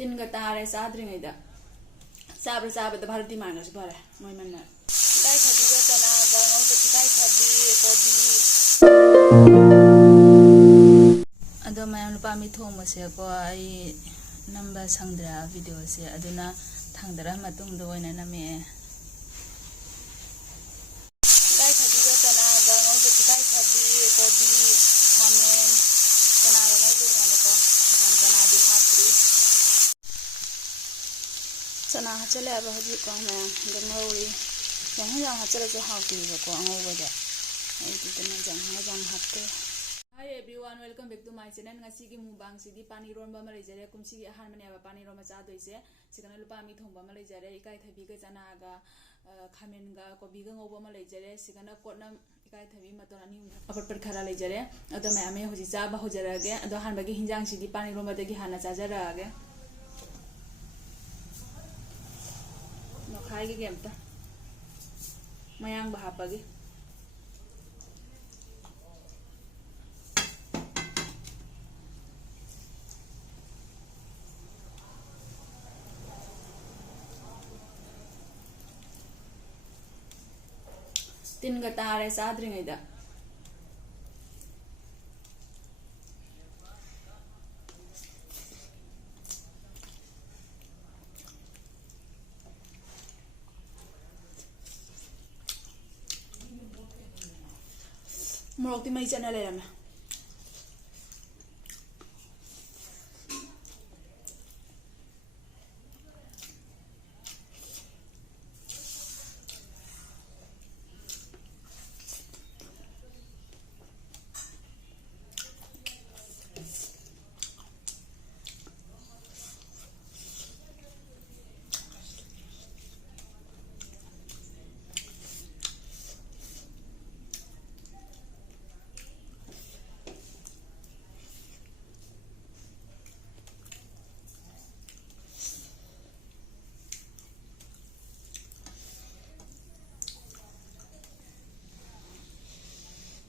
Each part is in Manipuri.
ꯇꯤꯟꯒ ꯇꯥꯔꯦ ꯆꯥꯗ꯭ꯔꯤꯉꯩꯗ ꯆꯥꯕꯗ ꯚꯥꯔꯇꯤ ꯃꯥꯟꯒꯁꯨ ꯐꯔꯦ ꯃꯣꯏ ꯃꯟꯅ ꯏꯀꯥꯏ ꯊꯕꯤꯒ ꯆꯅꯥꯒ ꯉꯧꯗ ꯏꯀꯥꯏ ꯊꯕꯤ ꯀꯣꯕꯤ ꯑꯗꯣ ꯃꯌꯥꯝ ꯅꯨꯄꯥ ꯃꯤ ꯊꯣꯡꯕꯁꯦꯀꯣ ꯑꯩ ꯅꯝꯕ ꯁꯪꯗ꯭ꯔꯦ ꯚꯤꯗꯤꯑꯣꯁꯦ ꯑꯗꯨꯅ ꯊꯥꯡꯗꯔ ꯃꯇꯨꯡꯗ ꯑꯣꯏꯅ ꯅꯝꯃꯛꯑꯦ ꯏꯀꯥꯏ ꯊꯕꯤꯒ ꯆꯅꯥꯒ ꯉꯧꯗ ꯏꯀꯥꯏ ꯊꯕꯤ ꯀꯣꯕꯤ ꯈꯥꯃꯦꯟ ꯆꯅꯥꯒ ꯉꯧꯗꯣꯏꯅꯦꯕꯀꯣ ꯆꯅꯥꯗꯤ ꯍꯥꯞꯇ꯭ꯔꯤ ꯆꯅꯥ ꯍꯥꯞꯆꯤꯜꯂꯛꯑꯦꯕ ꯍꯧꯖꯤꯛꯀꯣ ꯃꯌꯥꯝ ꯑꯗꯨꯝ ꯉꯧꯔꯤ ꯌꯥꯝ ꯍꯥꯞꯆꯤꯜꯂꯁꯨ ꯍꯥꯎꯇꯦꯕꯀꯣ ꯑꯉꯧꯕꯗ ꯑꯩꯗꯨꯗꯅ ꯌꯥꯝ ꯍꯥꯞꯇꯦ Hi everyone, welcome back to my channel. Ngasigi mubang sidi paniron ba malejare kumsigi ahan mane aba paniron ma cha doise sigana lupa mi thongba ma lejare ikai thabi ga chana ga khamen ga kobi ga ngoba ma lejare sigana kotna ikai thabi ma ton ani apar khara lejare ado ma ame hoji cha ba hojarage ado han ba gi hinjang sidi paniron ba dagi hana cha jarage no khai gi gemta mayang ba hapagi ꯇꯤꯟꯒ ꯇꯥꯔꯦ ꯆꯥꯗ꯭ꯔꯤꯉꯩꯗ ꯃꯣꯔꯣꯛꯇꯤ ꯃꯩ ꯆꯠꯅ ꯂꯩꯔꯝꯃꯦ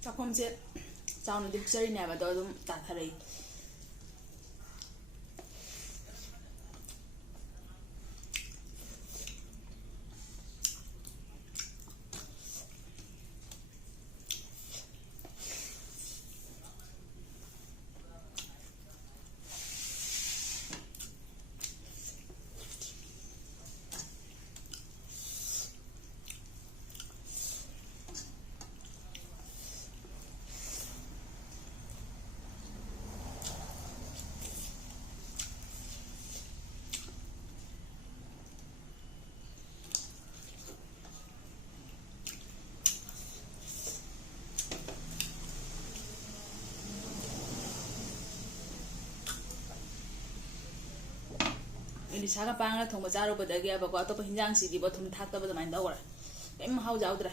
ꯆꯥꯛꯈꯨꯝꯁꯦ ꯆꯥꯎꯅꯗꯤ ꯄꯤꯛꯆꯔꯤꯅꯦꯕ ꯑꯗꯣ ꯑꯗꯨꯝ ꯇꯥꯊꯔꯛꯏ ꯂꯤꯁꯥꯒ ꯄꯥꯡꯒ ꯊꯣꯡꯕ ꯆꯥꯔꯨꯕꯗꯒꯤ ꯑꯕꯀꯣ ꯑꯇꯣꯞꯄ ꯍꯤꯟꯖꯥꯡꯁꯤꯗꯤ ꯊꯨꯝ ꯊꯥꯛꯇꯕ ꯑꯗꯨꯃꯥꯏꯅ ꯇꯧꯈ꯭ꯔꯦ ꯀꯩꯝ ꯃꯍꯥꯎ ꯌꯥꯎꯗ꯭ꯔꯦ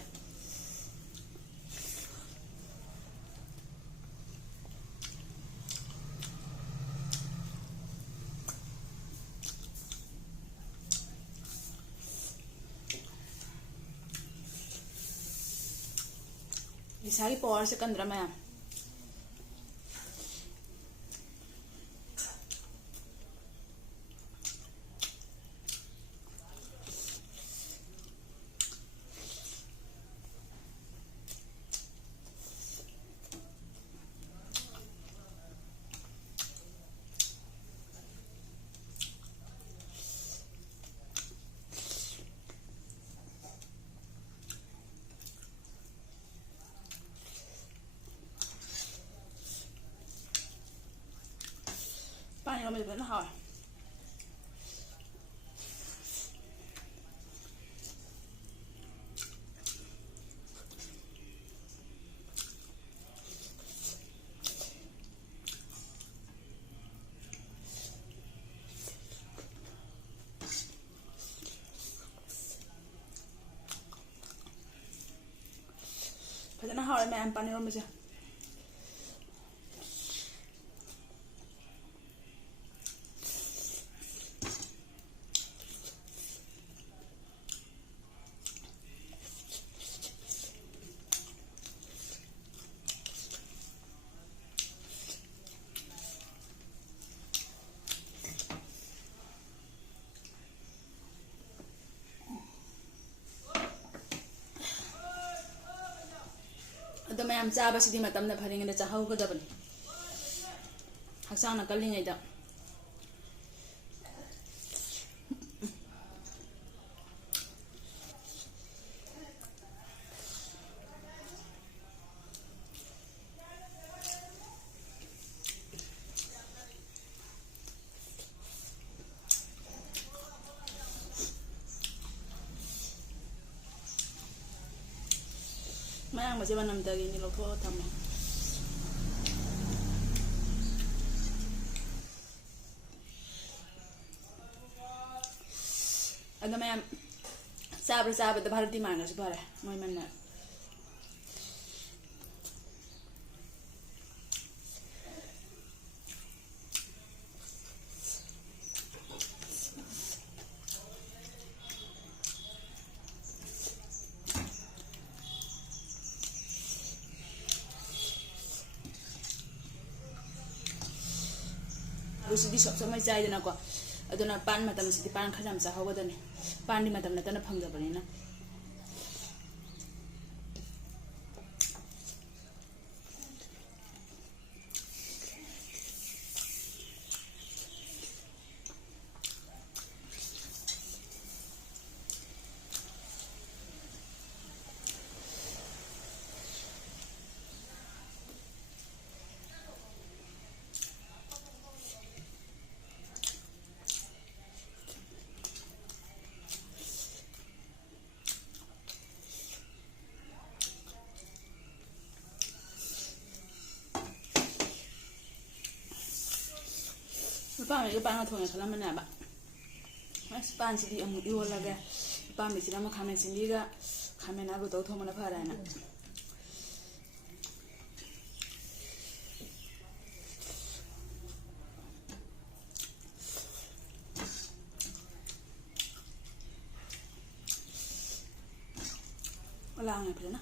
ꯂꯤꯁꯥꯒꯤ ꯄꯋꯥꯔꯁꯦ ꯀꯟꯗ꯭ꯔꯥ ꯃꯌꯥꯝ ꯄꯥꯅꯤꯔꯣꯝꯕꯗꯤ ꯐꯖꯅ ꯍꯥꯎꯋꯦ ꯐꯖꯅ ꯍꯥꯎꯔꯦ ꯃꯌꯥꯝ ꯄꯥꯅꯤꯔꯣꯝꯕꯁꯦ ma'am चाबसिदी मतमना फरिंगदा चाहौगदबनी हक्सांगना कलिङैदा mayang masih manam dagi ni lo thua tham ada mayam sabar da bharati mana se bare moi manna Rusidi shop sama jai dana ko aduna pan matam sidi pan khajam sa hogadani pan di matam natana phangdabani na pan mai pan thong ya khala mana ba mas pan sidi amu yo laga pan mi sida ma khamen sindi ga khamen ago to thong mana phara na wala ngai pula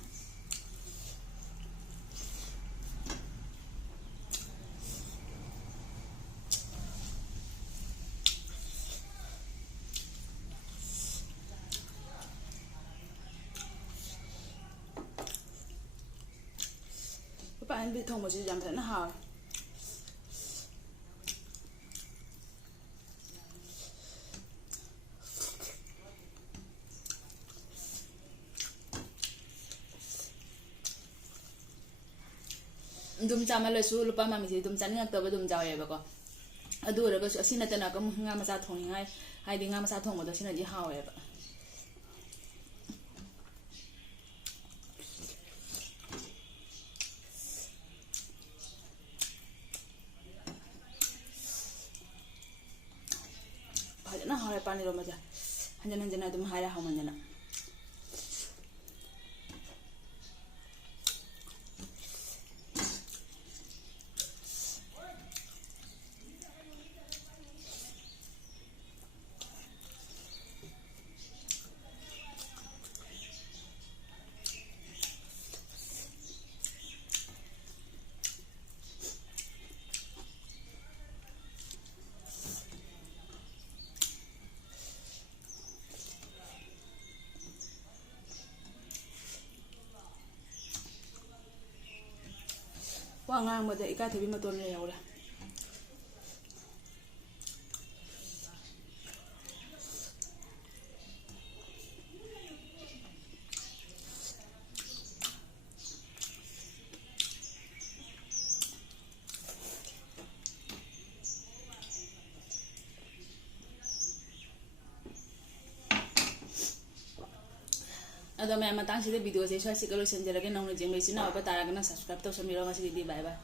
pan bi thong mo ji jam thana ha dum chamala su lupa mami si dum chani ngak tawa dum jawe ba ko adu ra ga su asina tana ka nga ma sa thong ngai hai di nga ma sa thong mo do sina ji hawe ba na hore pani ro maja hanjana dum hara ha manjana wa ngang mada ika thabi ma ton le yaura Ada मैं मतंग से वीडियो से स्वास्थ्य कलो संजरगे नौन जेंग बेसिना अब तारागना सब्सक्राइब तो समीरो मसी दी बाय बाय